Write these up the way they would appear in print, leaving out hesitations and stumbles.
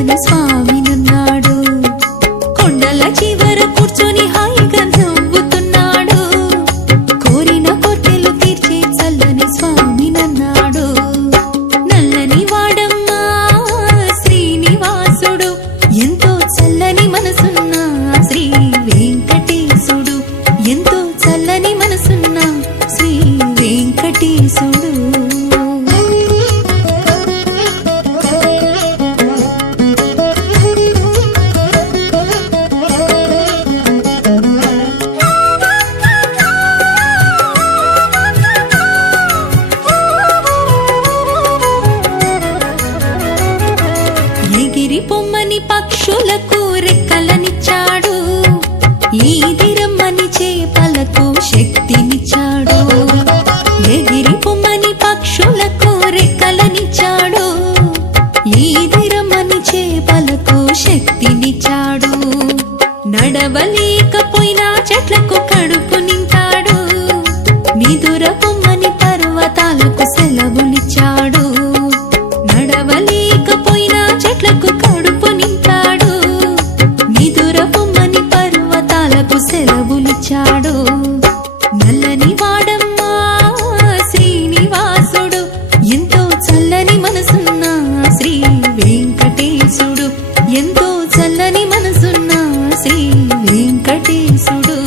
చల్లని స్వామినున్నాడు. కొండల చివర కూర్చొని హాయిగా నవ్వుతున్నాడు. కోరిన కోర్కెలు తీర్చే చల్లని స్వామినన్నాడు. నల్లని వాడమ్మా శ్రీనివాసుడు, ఎంతో చల్లని మనసున్న శ్రీ వెంకటేశుడు, ఎంతో చల్లని మనసున్న శ్రీ వెంకటేశుడు. ఎగిరి పొమ్మని పక్షులకు రెక్కలనిచ్చాడు. ఈదిరమ్మని చేపలకు శక్తినిచ్చాడు. ఎగిరి పొమ్మని పక్షులకు రెక్కలనిచ్చాడు. ఈదిరమ్మని చేపలకు శక్తినిచ్చాడు. నడవలేకపోయినా చెట్లకు కడుపు నింపాడు. నిదుర పొమ్మని పర్వతాలకు సెలవులిచ్చాడు. నడవలేకపోయినా చెట్లకు కడుపు నింపాడు. నిదుర పొమ్మని పర్వతాలకు సెలవులిచ్చాడు. నల్లని వాడమ్మా శ్రీనివాసుడు, ఎంతో చల్లని మనసున్న శ్రీ వెంకటేశుడు, ఎంతో చల్లని మనసున్న శ్రీ వెంకటేశుడు.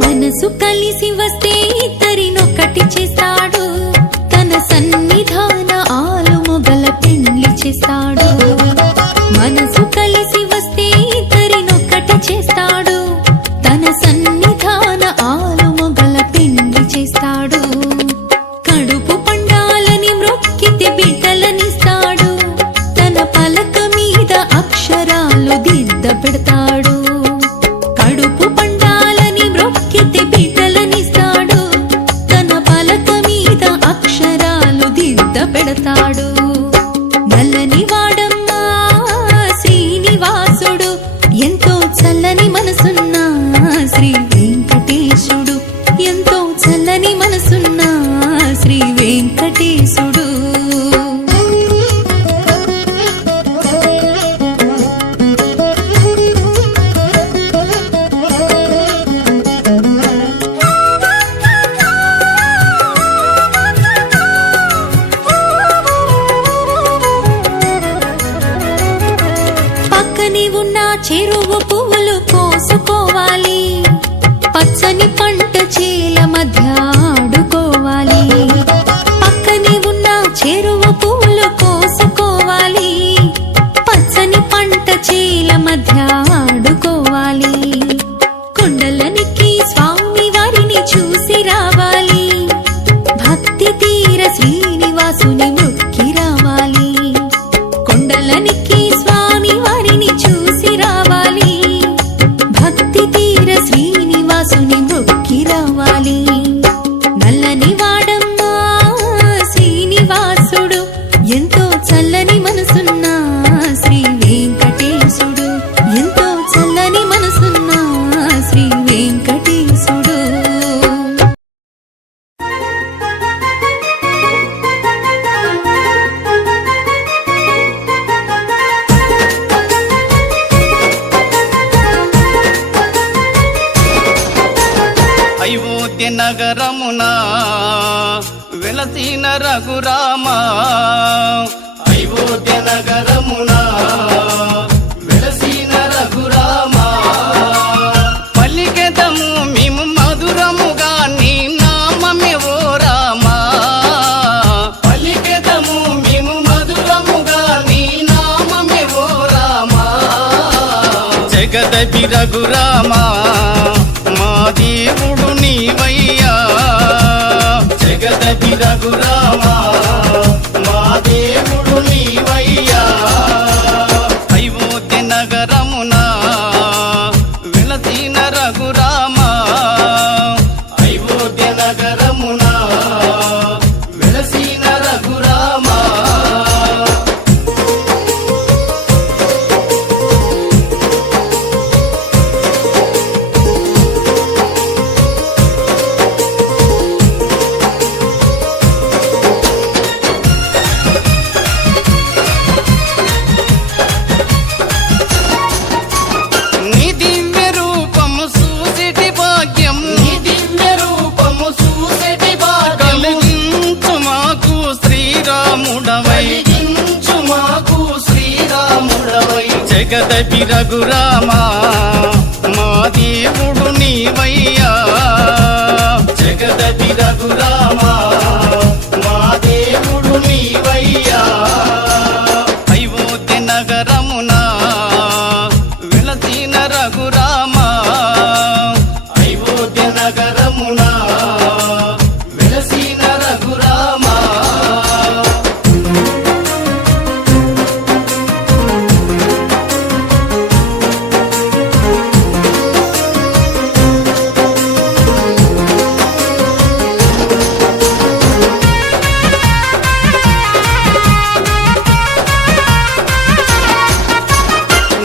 మనసు కలిసి వస్తే ఇద్దరినొక్కటి చేస్తాడు. తన సన్నిధాన ఆలుమొగల పెండ్లి చేస్తాడు. మనసు కలిసి వస్తే ఇద్దరినొక్కటి చేస్తాడు. తన సన్నిధాన ఆలుమొగల పెండ్లి చేస్తాడు. కడుపు పండాలని మ్రొక్కితే బిడ్డలనిస్తాడు. తన పలక మీద అక్షరాలు దిద్ద పెడతాడు. కడుపు పండాలని మ్రొక్కితే బిడ్డలనిస్తాడు. తన పలక మీద అక్షరాలు దిద్ద పెడతాడు. నల్లని వాడమ్మా శ్రీనివాసుడు, ఎంతో చల్లని మనసున్న శ్రీ వెంకటేశుడు, ఎంతో చల్లని మనసున్న శ్రీ వెంకటేశుడు. పక్కనే ఉన్న చెరువు పువ్వులు కోసుకోవాలి. పచ్చని పంట చేల మధ్య ఆడుకోవాలి. పక్కనే ఉన్న చెరువు పువ్వులు కోసుకోవాలి. పచ్చని పంట చేల మధ్య ఆడుకోవాలి. కొండలనికి స్వామి వారిని చూసి రావాలి. భక్తి తీర శ్రీనివాసుని మొక్కి రావాలి. కొండలనికి స్వామి వారిని చూసి రావాలి. భక్తి తీర శ్రీనివాసుని మొక్కి రావాలి. నల్లని వాడమ్మా శ్రీనివాసుడు, ఎంతో చల్లని మనసున్న శ్రీ వెంకటేశుడు, ఎంతో చల్లని మనసున్న శ్రీ వెంకటేశుడు. అయోధ్య నగరమున వెలసిన రఘురామ. అయోధ్య నగరమున వెలసిన రఘురామ. పలికెదము మేము మధురముగా నీ నామమే ఓ రామ. పలికెదము మేము మధురముగా నీ నామమే ఓ రామ. జగదపి రఘురామ మా దేవుడు నీవయ్యా. జగదపి రఘురామ మా దేవుడు నీవయ్యా. అయోధ్య నగరమున రఘురామా అయోధ్య నగరమున వెలసిన రఘురామా నీ దివ్య రూపము చూసిటి భాగ్యం నీ దివ్య రూపము చూసేటి భాగ్యము కలిగించు మాకు శ్రీరాముడవై కలిగించు మాకు శ్రీరాముడవై జగదపి రఘురామా మా దేవుడు నీవయ్యా జగదపి రఘురామా మా దేవుడు నీవయ్యా అయోధ్య నగరమున వెలసిన రఘురామా అయోధ్య నగరమున వెలసిన రఘురామా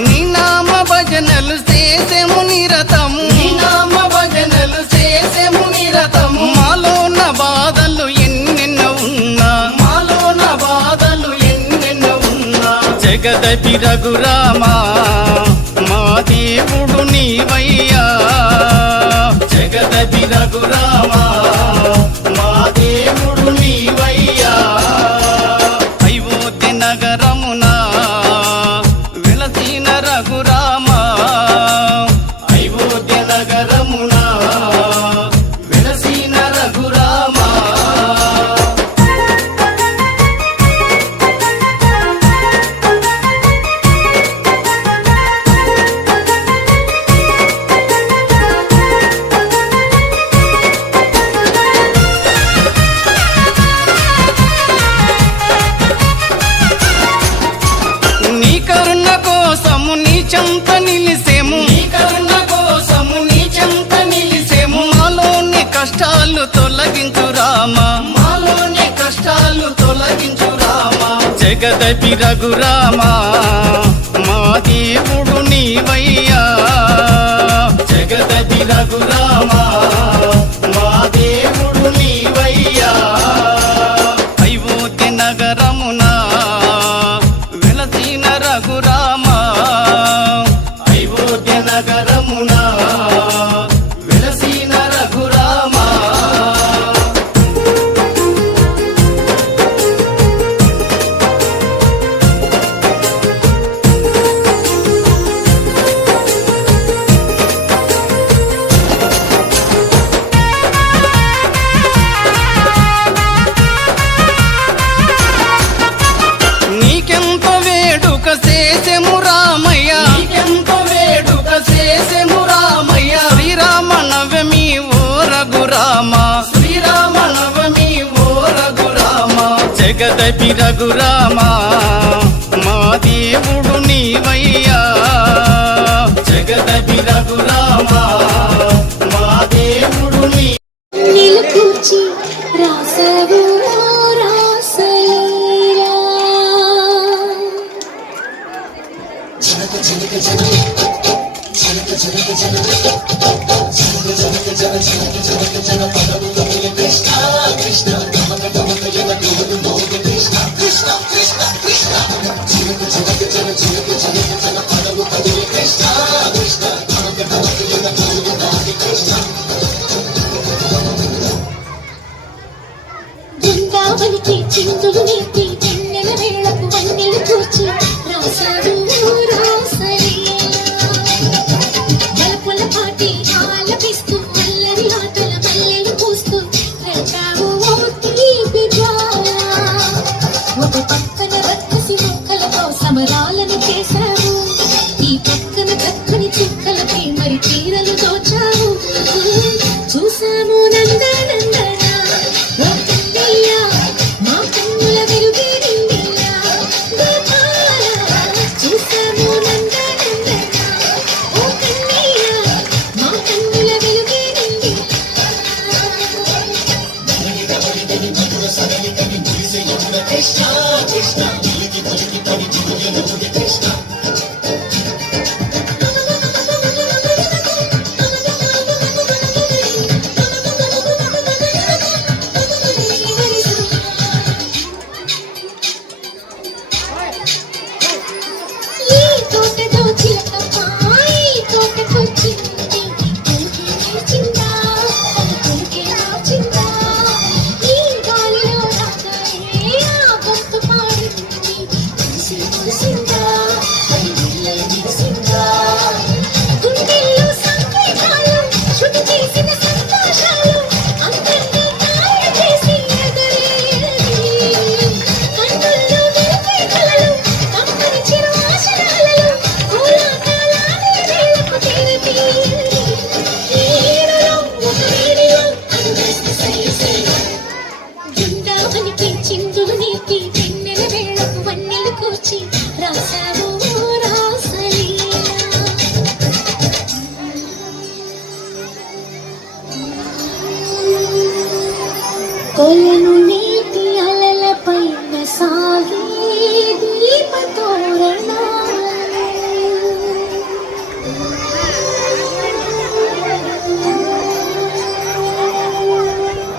నీ నామ భజనలు చేసెము నిరతము నీ నామ భజనలు చేసెము నిరతము మాలోన బాధలు ఎన్నెన్నో ఉన్నా మాలోన బాధలు ఎన్నెన్నో ఉన్నా జగదపి రఘురామా మా దేవుడు నీవయ్యా జగదపి రఘురామా మా దేవుడు నీవయ్యా అయోధ్య నగరమున వెలసిన రఘురామా అయోధ్య నగరమున వెలసిన రఘురామా నీ కరుణ కోసము నీ చెంత నిలిసేము నీ కరుణ కోసము నీ చెంత నిలిసేము మాలోని కష్టాలు తొలగించు రామా మాలోని కష్టాలు తొలగించు రామా జగదపి రఘురామా మా దేవుడు నీవయ్యా జగదపి రఘురామా మా దేవుడు నీవయ్యా అయోధ్య నగరమున వెలసిన రఘురామా అయోధ్య నగరమున వెలసిన రఘురామా నీకెంత వేడుక చేసెము రామయ్య నీకెంత వేడుక చేసెము రామయ్య శ్రీరామ నవమి ఓ రఘురామా శ్రీరామ నవమి ఓ రఘురామా జగదపి రఘురామా మా దేవుడు నీవయ్యా జగదపి రఘురామా మా దేవుడు నీ నిలుకూర్చి రాసవు రాసలీలా బృందావనికి చిందులు నీటి వెన్నెల వేళకు వన్నెలు కూర్చి రాసాడు రాసలీలా గలపుల పాటి ఆలపిస్తూ అల్లరి ఆటల మల్లెలు పూస్తూ రెట్టావు ఓ తీపి జ్వాల ఒక పక్కన రక్కసి మొక్కలతో సమరాలను చేశావు ఈ పక్కన చక్కని చుక్కలపై మరి చీరలు దోచావు చూసాము నందనందన ఓ కన్నయ్య మా కన్నుల వెలుగే నిండిలా గోపాల చూసాము నందనందన ఓ కన్నయ్య మా కొలను నీటి అలలపైన సాగే దీపతోరణాలు.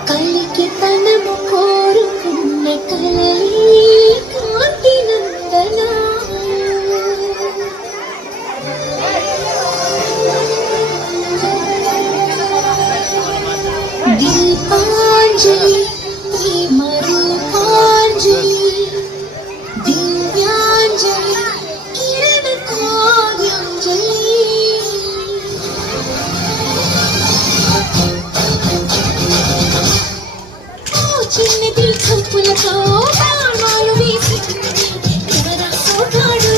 కలికి తనము కోరుకున్న కలలే కాంతి నందనాలు. దీపాంజలి ప్రేమ రూపాంజలి దివ్యాంజలి కిరణ కావ్యాంజలి. చిన్నది చూపులతో ప్రాణాలు వేసింది ఎవరా సోగాడు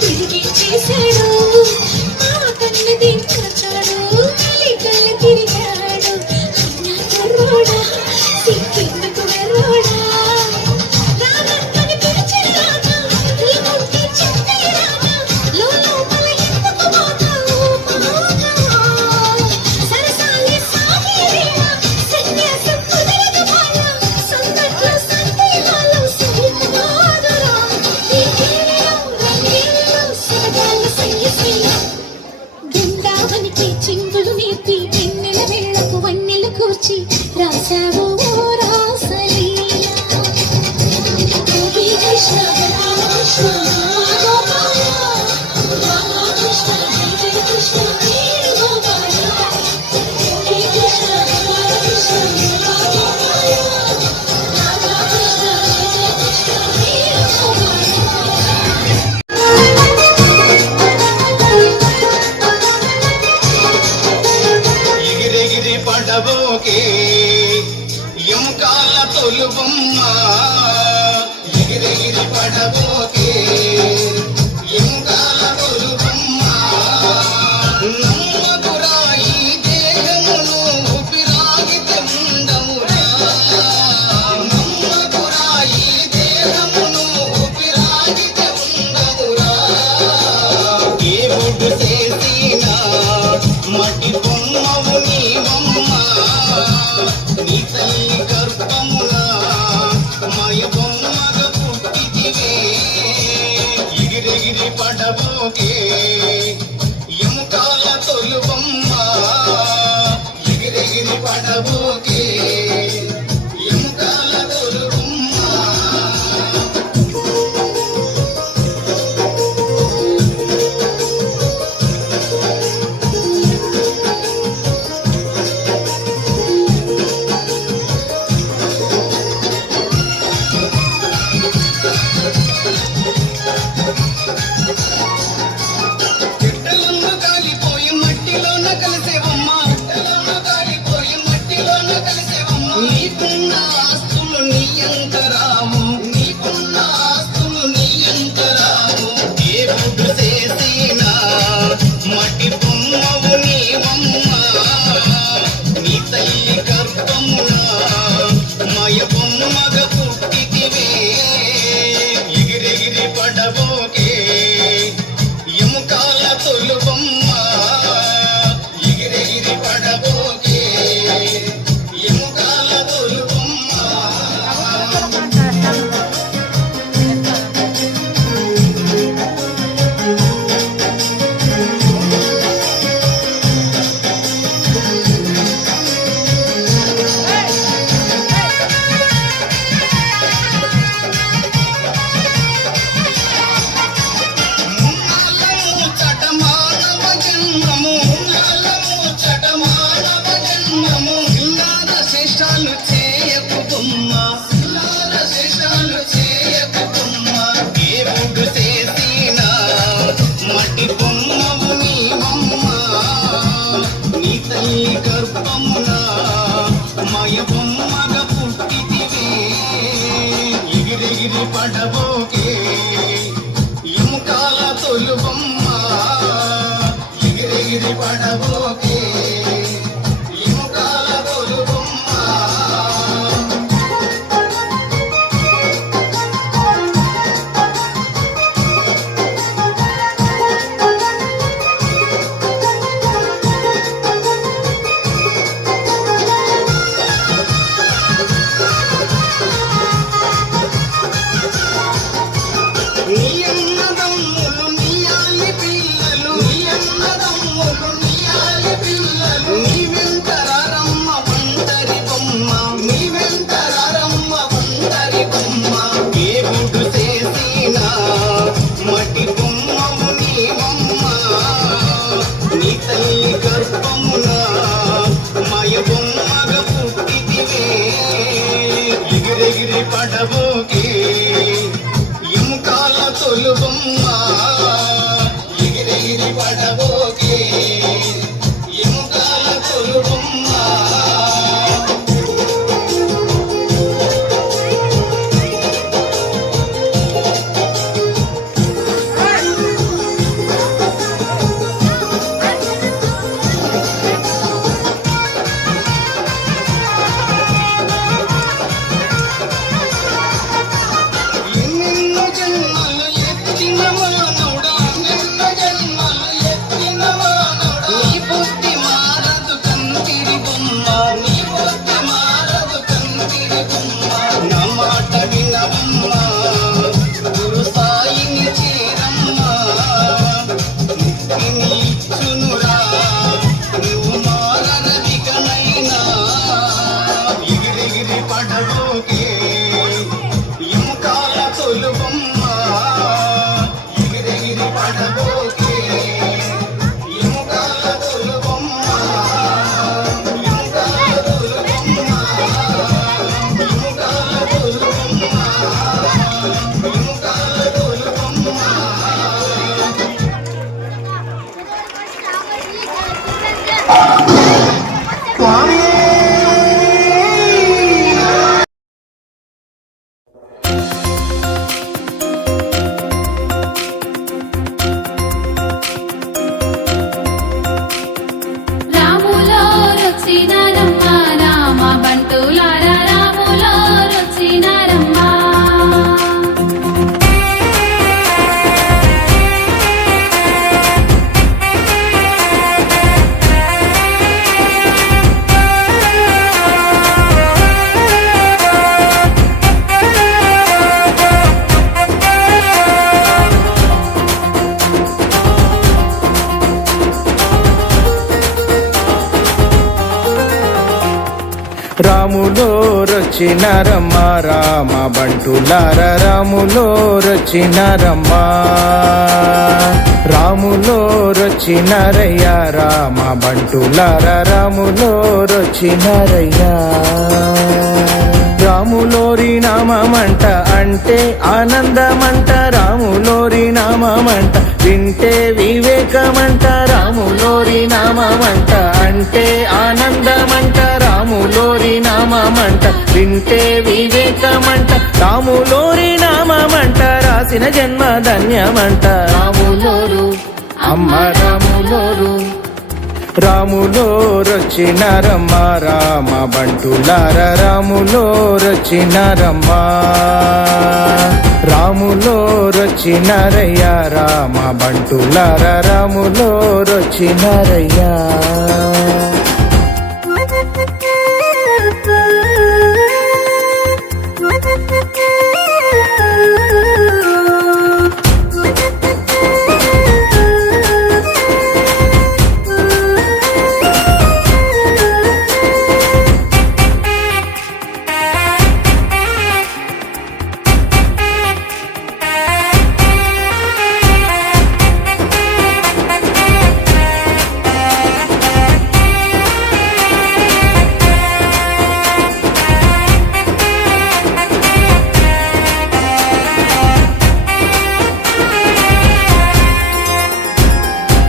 తిరిగి చేశాడు మా కన్నది కచ్చాడు కలి కళ్ళ తిరిగాడు అన్న కర్రోడా సిక్కిందుకు వెర్రోడా రాగంటని పిలిచిన రాజా నీ ముట్టి చెప్పే రాజా లోపల ఎందుకు మోతావు సరసాలే సాగే వేళ సన్యాసం కుదరదు బాల సందట్లో సందేహాలు సరికాదురా ఈ తీరులో రంగేలో సరదాల సయ్యసి బృందావనికి చింగులు నేర్పి వెన్నెల వేళకు వన్నెలు కూర్చి రాశావు ఓ రాసలీల. గోపీ కృష్ణ కృష్ణ గోపాల రామకృష్ణ జయ జయ కృష్ణ వీర గోపాల. గోపీ కృష్ణ కృష్ణ గోపాల రామకృష్ణ జయ జయ కృష్ణ వీర గోపాల. ఎగిరెగిరి పడబోకే ఎముకాల తొలుబొమ్మ ఎగిరెగిరి పడబోకే ఎముకాల తొలుబొమ్మ నమ్మకురా ఈ దేహమును ఊపిరాగితే ఉండమురా నమ్మకురా ఈ దేహమును ఊపిరాగితే ఉండమురా దేవుడు చేసిన మట్టి బొమ్మవు నీవమ్మ నీ తల్లి గర్భమున మాయ బొమ్మగా పుట్టితివే ఎగిరెగిరి పడబోకే ఎముకాల తొలుబొమ్మ ఎగిరెగిరి పడబోకే ఎముకాల తొలుబొమ్మ. చెట్టలను కాలిపోయి మట్టిలోన కలిసేవమ్మ చెట్టలను కాలిపోయి మట్టిలోన కలిసేవమ్మ నీకున్న ఆస్తులు నీ అంతరాము నీకున్న ఆస్తులు నీ అంతరాము దేవుడు చేసిన మట్టి బొమ్మవు నీవమ్మ నీ తల్లి గర్భమున మాయ బొమ్మగా పుట్టితివే ఎగిరెగిరి పడబోకే ఎముకాల తొలుబొమ్మ ఎగిరెగిరి పడబోకే ఎముకాల తొలుబొమ్మ. మున్నాళ్ళము చటమానవ జన్మము మున్నాళ్ళము చటమానవ జన్మము ఇల్లార శేషాలు చేయకు బొమ్మ ఇల్లార శేషాలు చేయకు బొమ్మ దేవుడు చేసిన మట్టి బొమ్మవు నీవమ్మ నీ తల్లి గర్భమున మాయ బొమ్మగా పుట్టితివే ఎగిరెగిరి పడబోకే ఎముకాల తొలుబొమ్మ ఎగిరెగిరి పడబోకే ఎముకాల తొలుబొమ్మ. స్వామి రాములో రొచ్చినారమ్మ రామ బంటులారా రాములో రొచ్చినారమ్మ రాములో రొచ్చినారమ్మ రామ బంటులార రాములో రొచ్చినారమ్మ రాములో రొచ్చినారయ్యా రామ బంటులార రాములో రొచ్చినారయ్యా రాములోరి నామమంట అంటే ఆనందమంట రాములోరి నామమంట వింటే వివేకమంట రాములోరి నామమంట అంటే ఆనందమంట రాములోరి నామమంట వింటే వివేకమంట రాములోరి నామమంట రాసిన జన్మ ధన్యమంట రాములోరు అమ్మ రాములోరు రాములో రొచ్చినారమ్మ రామ బంటులార రాములో రొచ్చినారమ్మ రాములో రొచ్చినారయ్యా రామ బంటులార రాములో రొచ్చినారయ్యా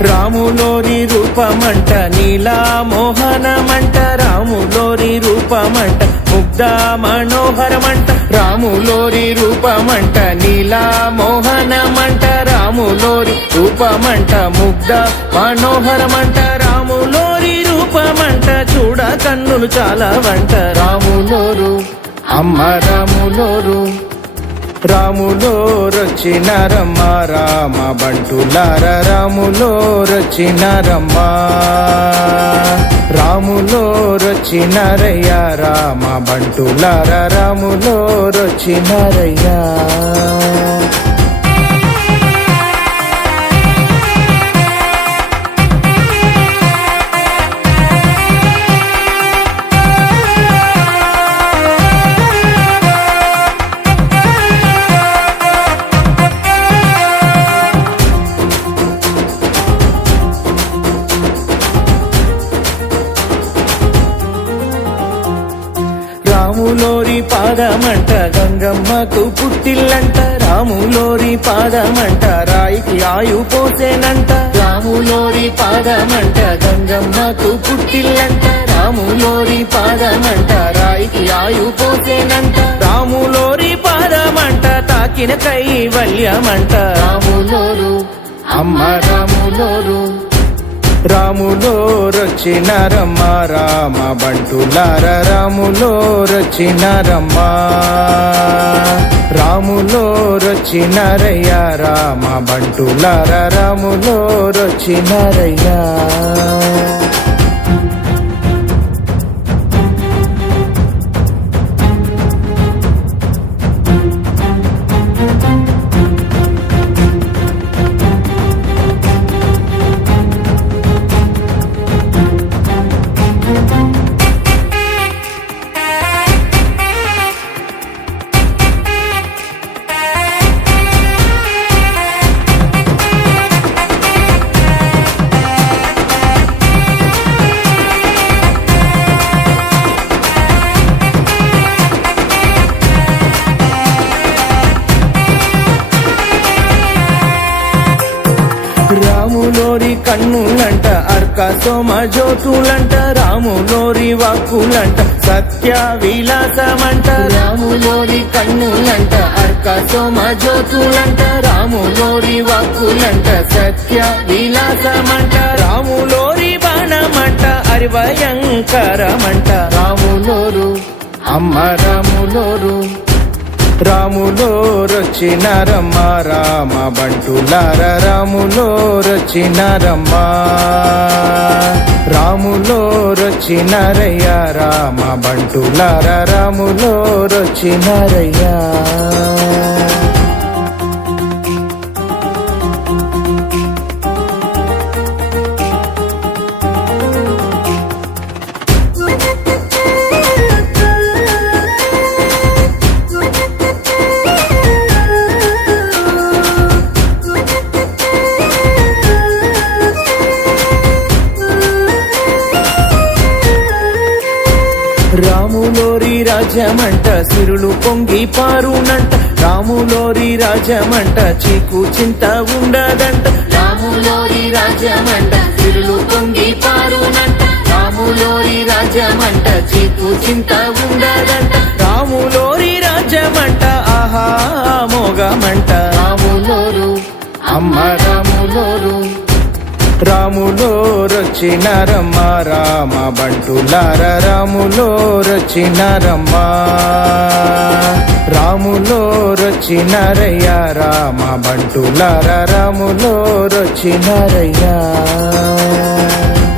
రాములోరి రూపమంట నీలా మోహనమంట రాములోరి రూపమంట ముగ్ధ మనోహరమంట రాములోరి రూపమంట నీలా మోహనమంట రాములోరి రూపమంట ముగ్ధ మనోహరమంట రాములోరి రూపమంట చూడ కన్నులు చాలా వంట రాములోరు అమ్మ రాములోరు రాములో రొచ్చినారమ్మ రామ బంటులార రాములో రొచ్చినారమ్మ రాములో రొచ్చినారయ్యా రామ బంటులార రాములో రొచ్చినారయ్యా రాములోరి పాదమంట గంగమ్మకు పుట్టిల్లంట రాములోరి పాదమంట రాయికి ఆయు పోసేనంట రాములోరి పాదమంట గంగమ్మకు పుట్టిల్లంట రాములోరి పాదమంట రాయికి ఆయు పోసేనంట రాములోరి పాదమంట తాకిన కైవల్యమంట రాములోరు అమ్మ రాములోరు రాములో రొచ్చినారమ్మ రామ బంటులార రాములో రొచ్చినారమ్మ రాములో రొచ్చినారయ్యా రామ బంటులార రాములో రొచ్చినారయ్యా రాములోరి కన్నులంట అర్క సోమ జ్యోతులంట రాములోరి వాక్కులంట సత్య విలాసమంట రాములోరి కన్నులంట సోమ జ్యోతులంట రాములోరి వాక్కులంట సత్య విలాసమంట రాములోరి బాణమంట అరిభయంకరమంట రాములోరు అమ్మ రాములోరు రాములోరొచ్చినారమ్మ రామ బంటులార రాములోరొచ్చినారమ్మ రాములోరొచ్చినారయ్య రామ బంటులార రాములోరొచ్చినారయ్యా రాములోరి రాజ్యమంట సిరులు పొంగి పారునంట రాములోరి రాజ్యమంట చీకు చింత ఉండదంట రాములోరి రాజ్యమంట సిరులు పొంగి పారునంట రాములోరి రాజ్యమంట చీకు చింత ఉండదంట రాములోరి రాజ్యమంట ఆహా మోగమంట రాములోరు అమ్మ రాములోరు రాములోరొచ్చినారమ్మ రామ బంటులార రాములోరొచ్చినారమ్మ రాములోరొచ్చినారయ్య రామ బంటులార రాములోరొచ్చినారయ్యా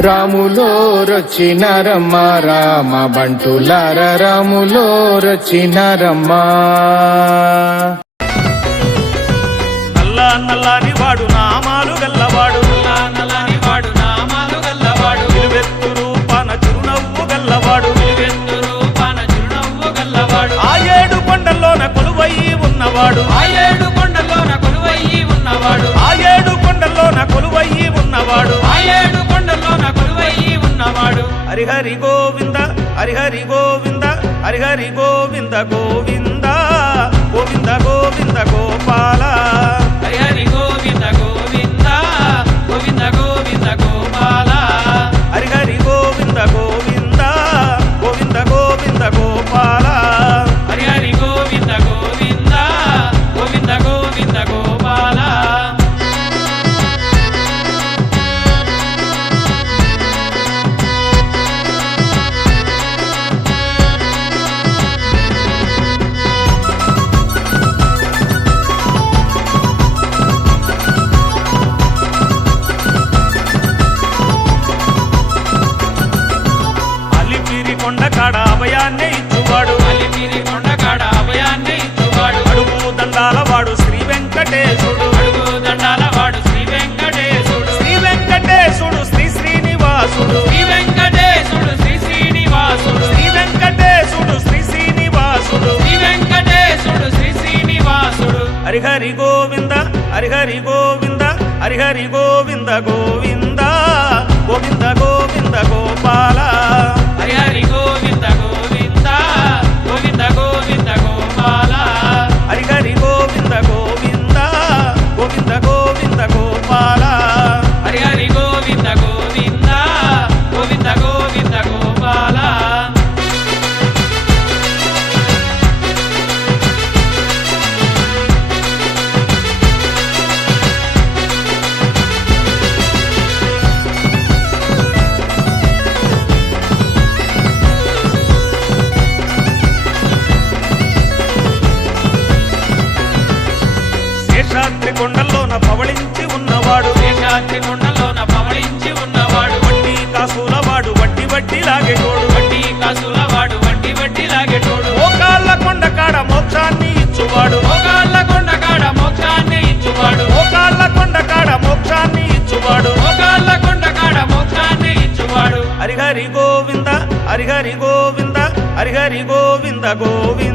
రాములోరొచ్చినారమ్మ రామ బంటులార రాములోరొచ్చినారమ్మ నల్లని వాడు నామాలు గల్లవాడు నల్లని వాడు నామాలు గల్లవాడు నిలువెత్తు రూపాన చిరునవ్వు గల్లవాడు నిలువెత్తు రూపాన చిరునవ్వు గల్లవాడు ఆ ఏడు కొండల్లోన కొలువై ఉన్నవాడు ఆ ఏడు కొండల్లోన కొలువై ఉన్నవాడు ఆ ఏడు కొండల్లోన కొలువై ఉన్నవాడు ఆ ఏడు కొండల్లోన కొలువై ఉన్నవాడు హరిహరి గోవింద హరిహరి గోవింద హరిహరి గోవింద గోవింద గోవింద గోవింద గోపాల హరి గోవింద గోవింద గోవింద గోవింద గోపాల హరి హరి గోవింద గోవింద గోవింద గోవింద గోపాల హరి హరి గోవింద గోవింద గోవింద గోవింద గోపాల కొండకాడ అభయాన్నే ఇచ్చువాడు అలిపిరి కొండకాడ అభయాన్నే ఇచ్చువాడు అడుగు దండాల వాడు శ్రీ వెంకటేశుడు అడుగు దండాల వాడు శ్రీ వెంకటేశుడు శ్రీ వెంకటేశుడు శ్రీ శ్రీనివాసుడు శ్రీ వెంకటేశుడు శ్రీ శ్రీనివాసుడు శ్రీ వెంకటేశుడు శ్రీ శ్రీనివాసుడు శ్రీ వెంకటేశుడు శ్రీ శ్రీనివాసుడు హరిహరి గోవింద హరిహరి గోవింద హరిహరి గోవింద గోవింద గోవింద గోవింద గోపాల హరి హరి గోవింద గోవింద గోవింద గోవింద గోపాల హరి హరి గోవింద గోవింద గోవింద గోవింద గోపాల హరి హరి గోవింద గోవింద గోవింద గోవింద గోపాల శేషాద్రి కొండల్లోన పవళించి ఉన్నవాడు శేషాద్రి కొండల్లోన పవళించి ఉన్నవాడు వడ్డీ కాసుల వాడు వడ్డీ వడ్డీ లాగేటోడు వడ్డీ కాసుల వాడు వడ్డీ వడ్డీ లాగేటోడు మోకాళ్ళ కొండ కాడ మోక్షాన్ని ఇచ్చువాడు మోకాళ్ళ కొండ కాడ మోక్షాన్ని ఇచ్చువాడు మోకాళ్ళ కొండ కాడ మోక్షాన్ని ఇచ్చువాడు మోకాళ్ళ కొండ కాడ మోక్షాన్ని ఇచ్చువాడు హరిహరి గోవింద హరిహరి గోవింద హరిహరి గోవింద గోవింద